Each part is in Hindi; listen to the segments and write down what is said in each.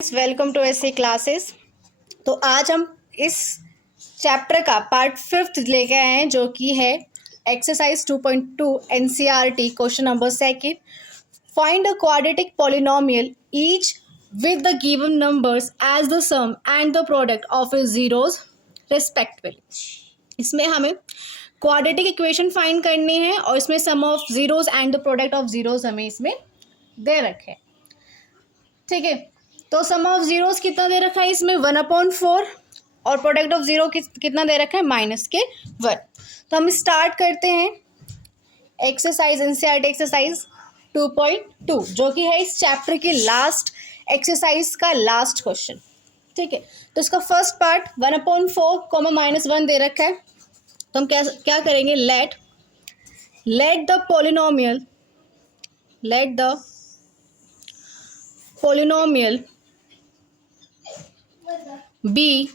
Welcome to SC classes. तो आज हम इस चैप्टर का पार्ट 5 लेके आए हैं जो कि है exercise 2.2 NCERT question number 2। Find a quadratic polynomial each with the given numbers as the sum and the product of its zeros respectively. इसमें हमें क्वाड्रेटिक इक्वेशन फाइंड करनी है और इसमें sum of zeros and the product of zeros हमें इसमें दे रखे हैं। ठीक है, तो सम ऑफ जीरोस कितना दे रखा है इसमें 1/4 और प्रोडक्ट ऑफ जीरो कितना दे रखा है -1। तो हम स्टार्ट करते हैं एक्सरसाइज एनसीईआरटी एक्सरसाइज 2.2 जो कि है इस चैप्टर की लास्ट एक्सरसाइज का लास्ट क्वेश्चन। ठीक है, तो इसका फर्स्ट पार्ट 1/4 -1 दे रखा है। तो हम क्या करेंगे, let the polynomial be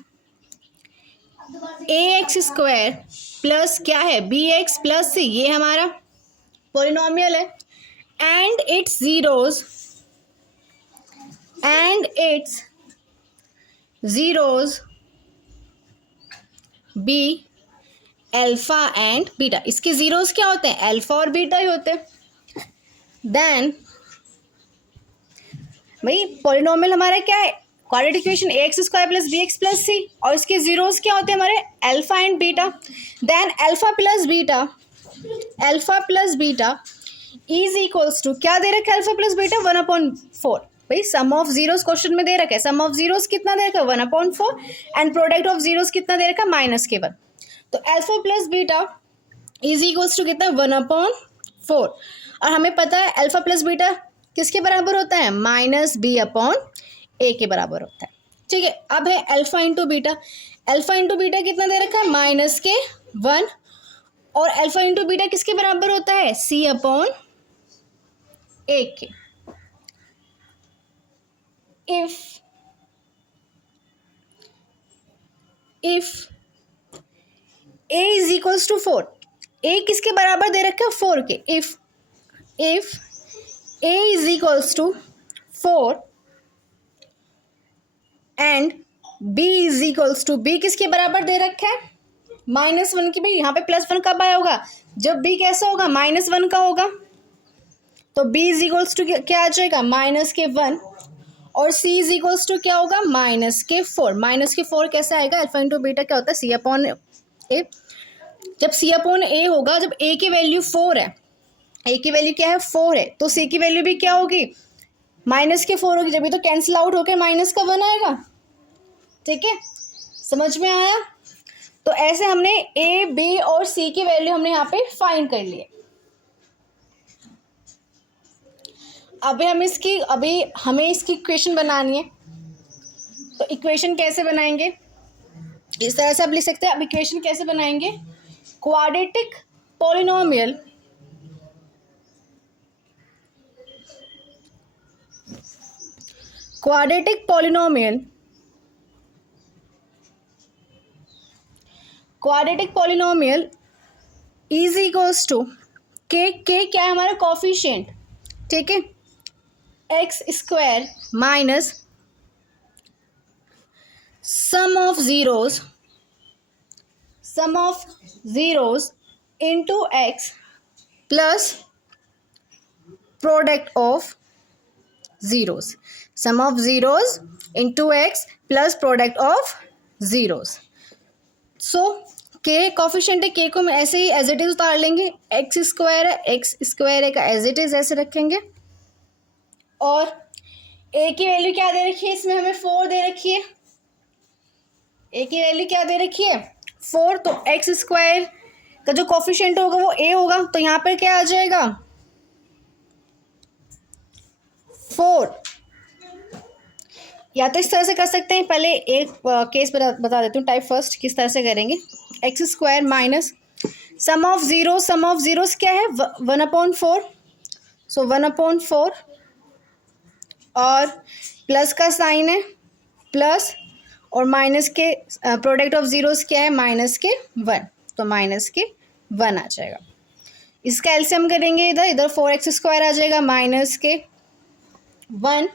ax square plus क्या है bx प्लस c, ये हमारा पोलिनोमियल है and it's zeros be alpha and beta. इसके जीरोस क्या होते हैं, अल्फा और बीटा ही होते हैं। देन भाई पोलिनोमियल हमारा क्या है, quadratic equation ax square plus bx plus c और इसके जीरोस क्या होते हैं हमारे alpha and beta. Then alpha plus beta is equals to क्या दे रखा है, अल्फा प्लस बीटा 1/4। भाई सम ऑफ जीरोस क्वेश्चन में दे रखा है, सम ऑफ जीरोस कितना दे रखा है 1/4 एंड प्रोडक्ट ऑफ जीरोस कितना दे रखा है -1। तो alpha plus beta is equals to कितना 1/4 और हमें पता है अल्फा प्लस बीटा किसके बराबर होता है -b/a के बराबर होता है। ठीक है, अब है अल्फा इंटू बीटा कितना दे रखा है -1 और अल्फा इंटू बीटा किसके बराबर होता है c/a के। If a is equals to 4, a किसके बराबर दे रखा है 4 के। If a is equals to 4 and b is equals to, b किसके बराबर दे रखा है -1 की। भाई यहाँ पे +1 कब आया होगा, जब b कैसा होगा -1 का होगा। तो b इज इक्वल्स टू क्या आ जाएगा -1 और c इज इक्वल्स टू क्या होगा -4 कैसे आएगा, अल्फा इंटू बीटा क्या होता है c/a। जब c/a होगा, जब a की वैल्यू 4 है, a की वैल्यू क्या है 4 है, तो c की वैल्यू भी क्या होगी -4 होगी, जब ये तो कैंसिल आउट होकर -1 आएगा। ठीक है, समझ में आया। तो ऐसे हमने a b और c की वैल्यू हमने यहाँ पे फाइंड कर लिए। अभी हमें इसकी इक्वेशन बनानी है। तो इक्वेशन कैसे बनाएंगे, इस तरह से आप लिख सकते हैं। अब इक्वेशन कैसे बनाएंगे, quadratic polynomial is equals to K क्या है हमारा कोफिशिएंट। ठीक है, X square minus sum of zeros into X plus product of zeros, sum of zeros into X plus product of zeros. So K coefficient है, के को हम ऐसे ही एज इट इज उतार लेंगे। एक्स स्क्वायर है का एज इट इज ऐसे रखेंगे और ए की वैल्यू क्या दे रखी है, इसमें हमें 4 दे रखी है। ए की वैल्यू क्या दे रखी है 4, तो एक्स स्क्वायर का जो कॉफिशिएंट होगा वो ए होगा, तो यहाँ पर क्या आ जाएगा 4। या तो इस तरह से कर सकते हैं, पहले एक केस बता देती हूँ टाइप फर्स्ट किस तरह से करेंगे। X square minus sum of zeros क्या है 1/4, सो 1/4 और प्लस का साइन है प्लस और माइनस के प्रोडक्ट ऑफ जीरोस क्या है -1, तो -1 आ जाएगा। इसका एलसीएम करेंगे, इधर 4x स्क्वायर आ जाएगा -1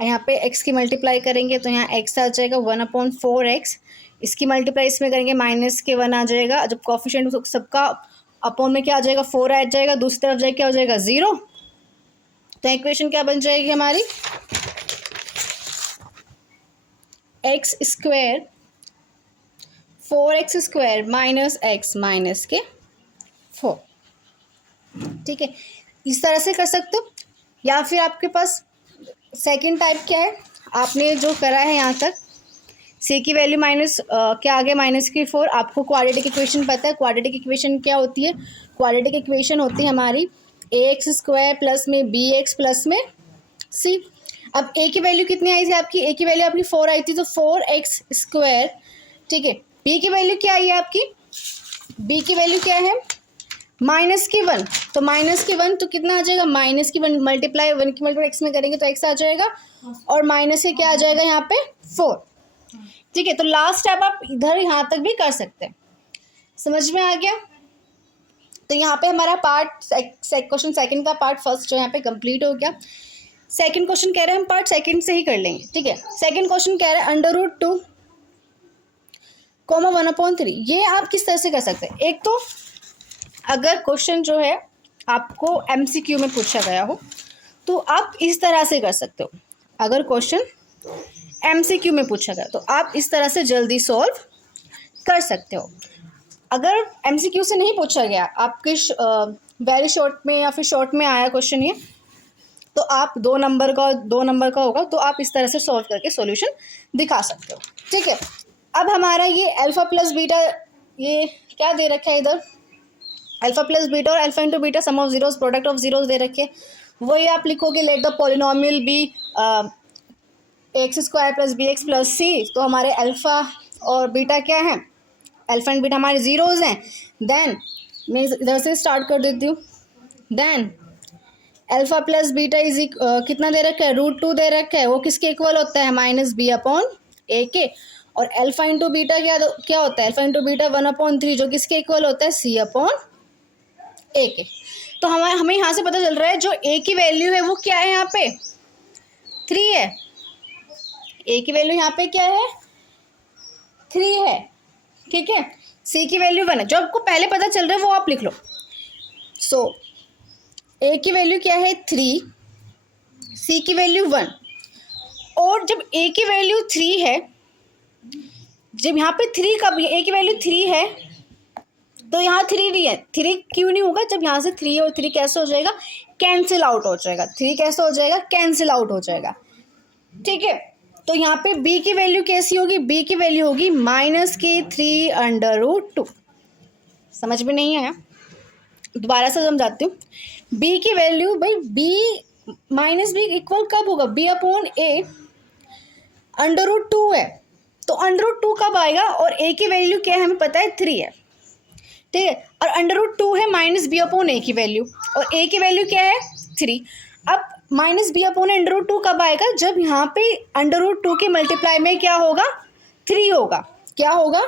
यहाँ पे x की मल्टीप्लाई करेंगे तो यहाँ x आ जाएगा 1/4x। इसकी मल्टीप्लाई इसमें करेंगे माइनस के 1 आ जाएगा। जब कोफिशिएंट सबका अपॉन में क्या आ जाएगा 4 आ जाएगा, दूसरी तरफ जाए क्या हो जाएगा 0। तो इक्वेशन क्या बन जाएगी हमारी, x square 4x square minus x minus के 4। ठीक है, इस तरह से कर सकते हो। या फिर आपके पास सेकंड टाइप क्या है, आपने जो करा है यहाँ तक c की वैल्यू माइनस क्या आ गया माइनस की 4। आपको क्वाड्रेटिक इक्वेशन पता है, क्वाड्रेटिक इक्वेशन क्या होती है, क्वाड्रेटिक इक्वेशन होती है हमारी ax स्क्वायर प्लस में bx प्लस में c। अब a की वैल्यू कितनी आई थी आपकी, a की वैल्यू आपकी 4 आई थी, तो 4x स्क्वायर। ठीक है, b की वैल्यू क्या आई है आपकी, b की वैल्यू क्या है माइनस की 1, तो माइनस की 1 तो कितना आ जाएगा माइनस की 1 मल्टीप्लाई 1 की मल्टीप्लाई x में करेंगे तो x आ जाएगा, और माइनस के क्या आ जाएगा यहाँ पे 4। ठीक है, तो लास्ट स्टेप आप इधर यहाँ तक भी कर सकते हैं। समझ में आ गया। तो यहाँ पे हमारा पार्ट क्वेश्चन सेकंड का पार्ट फर्स्ट जो यहाँ पे कंप्लीट हो गया। सेकंड क्वेश्चन कह रहे हैं हम पार्ट सेकंड से ही कर लेंगे। ठीक है, सेकंड क्वेश्चन कह रहे हैं √2 1/3। ये आप किस तरह से कर सकते हैं, एक तो अगर क्वेश्चन जो है आपको MCQ में पूछा गया हो तो आप इस तरह से कर सकते हो। अगर क्वेश्चन MCQ में पूछा गया तो आप इस तरह से जल्दी सॉल्व कर सकते हो। अगर MCQ से नहीं पूछा गया, आपके वेरी शॉर्ट में या फिर शॉर्ट में आया क्वेश्चन ये, तो आप 2 नंबर का होगा, तो आप इस तरह से सॉल्व करके सॉल्यूशन दिखा सकते हो। ठीक है, अब हमारा ये अल्फा प्लस बीटा, ये क्या दे रखा है इधर, अल्फा प्लस बीटा और alpha into beta sum of zeros product of zeros दे रखे। वही आप लिखोगे let the polynomial be X square plus B X plus C. तो हमारे अल्फा और बीटा क्या है, अल्फा एंड बीटा हमारे जीरोस हैं। देन मैं इधर से स्टार्ट कर देती हूँ। Then alpha plus beta is कितना दे रखा है √2 दे रखा है, वो किसके इक्वल होता है माइनस बी अपॉन ए के। और अल्फा इंटू बीटा क्या होता है, अल्फा इंटू बीटा 1/3 जो किसके इक्वल होता है सी अपॉन ए के। तो हमें यहाँ से पता चल रहा है जो ए की वैल्यू है वो क्या है, यहाँ पे 3 है। ए की वैल्यू यहाँ पे क्या है 3 है। ठीक है, सी की वैल्यू 1 है। जो आपको पहले पता चल रहा है वो आप लिख लो। सो ए की वैल्यू क्या है 3, सी की वैल्यू 1। और जब ए की वैल्यू 3 है, जब यहाँ पे 3 कब ए की वैल्यू 3 है तो यहाँ 3 नहीं है। 3 क्यों नहीं होगा, जब यहाँ से 3 और 3 कैसे हो जाएगा कैंसिल आउट हो जाएगा। 3 कैसे हो जाएगा कैंसिल आउट हो जाएगा। ठीक है, तो यहाँ पे b की वैल्यू कैसी होगी, b की वैल्यू होगी -3/√2। समझ में नहीं आया, दोबारा से समझाती हूँ। b की वैल्यू भाई b माइनस बी इक्वल कब होगा, b अपॉन ए √2 है, तो √2 कब आएगा। और a की वैल्यू क्या है हमें पता है 3 है। ठीक है, और √2 है माइनस बी अपॉन ए की वैल्यू, और a की वैल्यू क्या है 3। अब माइनस बी अपॉन √2 कब आएगा, जब यहाँ पे √2 के मल्टीप्लाई में क्या होगा 3 होगा। क्या होगा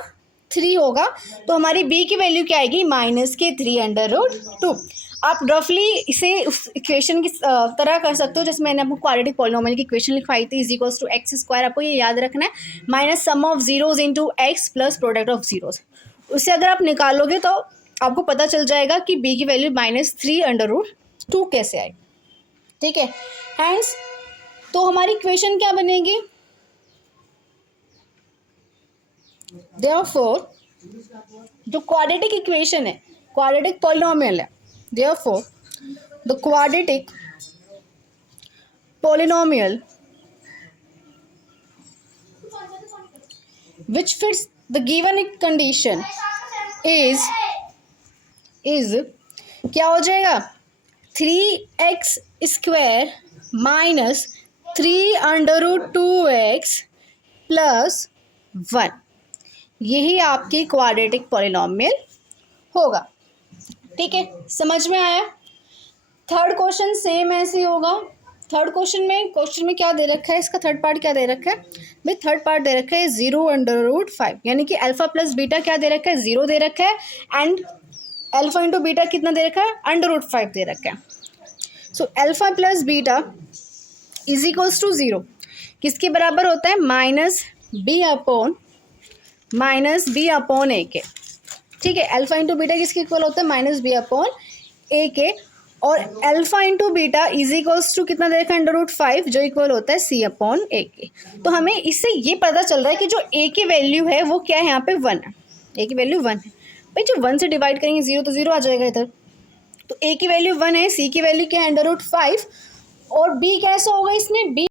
3 होगा, तो हमारी b की वैल्यू क्या आएगी -3/√2। आप रफली इसे उस इक्वेशन की तरह कर सकते हो जैसे मैंने आपको क्वाड्रेटिक पॉलिनोमियल की इक्वेशन लिखवाई थी, इज x स्क्वायर। आपको ये याद रखना है, minus sum of zeros into X plus product of zeros. उससे अगर आप निकालोगे तो आपको पता चल जाएगा कि b की वैल्यू -3/√2 कैसे आए। ठीक है, हैंस तो हमारी इक्वेशन क्या बनेगी, देयरफॉर जो क्वाड्रेटिक इक्वेशन है, क्वाड्रेटिक पॉलिनोमियल है, therefore the quadratic polynomial which fits the given condition is क्या हो जाएगा 3x square minus 3/√2x plus 1। यही आपकी क्वाड्रेटिक पॉलिनोमियल होगा। ठीक है, समझ में आया। थर्ड क्वेश्चन सेम ऐसे ही होगा। थर्ड क्वेश्चन में क्या दे रखा है, इसका थर्ड पार्ट क्या दे रखा है भाई, थर्ड पार्ट दे रखा है 0/√5, यानी कि अल्फा प्लस बीटा क्या दे रखा है 0 दे रखा है, एंड अल्फा इंटू बीटा कितना दे रखा है √5 दे रखा है। So alpha plus beta is equals to 0। किसके बराबर होता है, माइनस बी अपॉन ए के, ठीक है। अल्फा इंटू बीटा किसके इक्वल होता है, माइनस बी अपॉन ए के, और alpha into beta is equals to कितना देखा, √5, जो इक्वल होता है सी अपॉन ए के। तो हमें इससे ये पता चल रहा है कि जो ए की वैल्यू है वो क्या है, यहाँ पे 1 है, ए की वैल्यू 1 है। भाई जब 1 से डिवाइड करेंगे 0 तो 0 आ जाएगा इधर, तो ए की वैल्यू 1 है, सी की वैल्यू क्या है, √5, और बी कैसा होगा इसमें, बी